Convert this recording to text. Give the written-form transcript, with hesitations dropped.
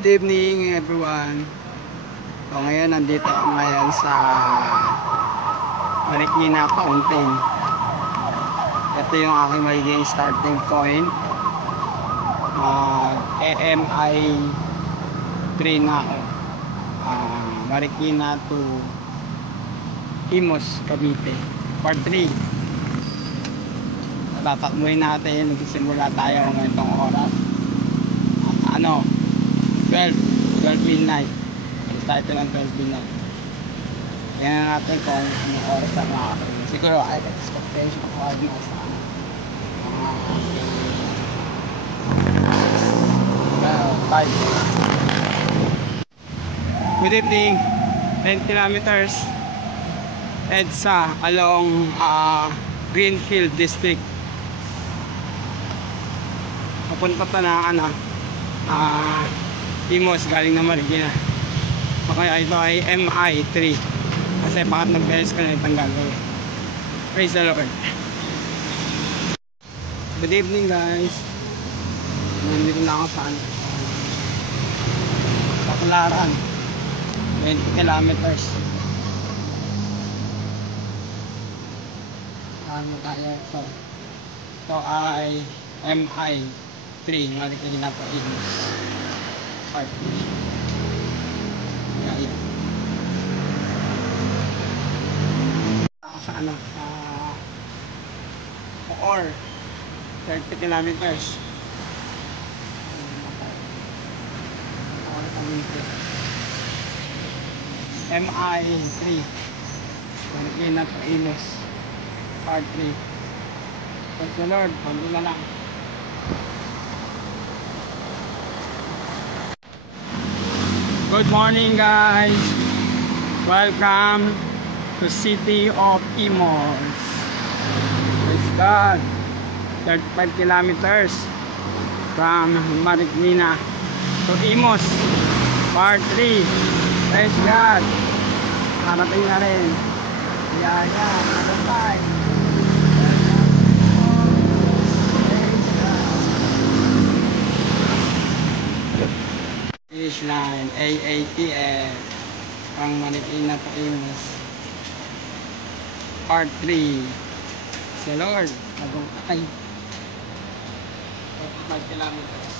Good evening everyone. So ngayon nandito ako ngayon sa Marikina Fountain. Ito yung aking magiging starting point. AMI 3 na ako. Marikina to Imus, Cavite. Part 3. Tatakbuhin natin. Nagsisimula tayo ngayon itong oras. 12 midnight. Alis tayo ito ng 12 midnight. Tingnan natin kung anong oras na makakaroon. Siguro I expectation ko ay nasa 5. Good evening. 10 kilometers EDSA along Greenfield District. Papunta pa na Imus, galing na Marikina. Kaya ito ay MI3 kasi pangatlong beses ko na itong gagawin. Praise the Lord. Good evening guys. Nandito na ako sa Baclaran, 20 kilometers. Ano tayo ito? Ito ay MI3, Marikina pa Imus. Part. Ayan. Sa Bacoor, 30 kilometers. MI3, Marikina pa Imus. Part 3. Thank you Lord, pagod na lang. Good morning guys. Welcome to City of Imus. Praise God. 35 kilometers from Marikina to Imus. Part 3. Praise God. Parating na rin. Yaya. Bye. Finish line AATF ang Marikina to Imus. Part 3. Sa Lord, nagong patay 45 kilometers.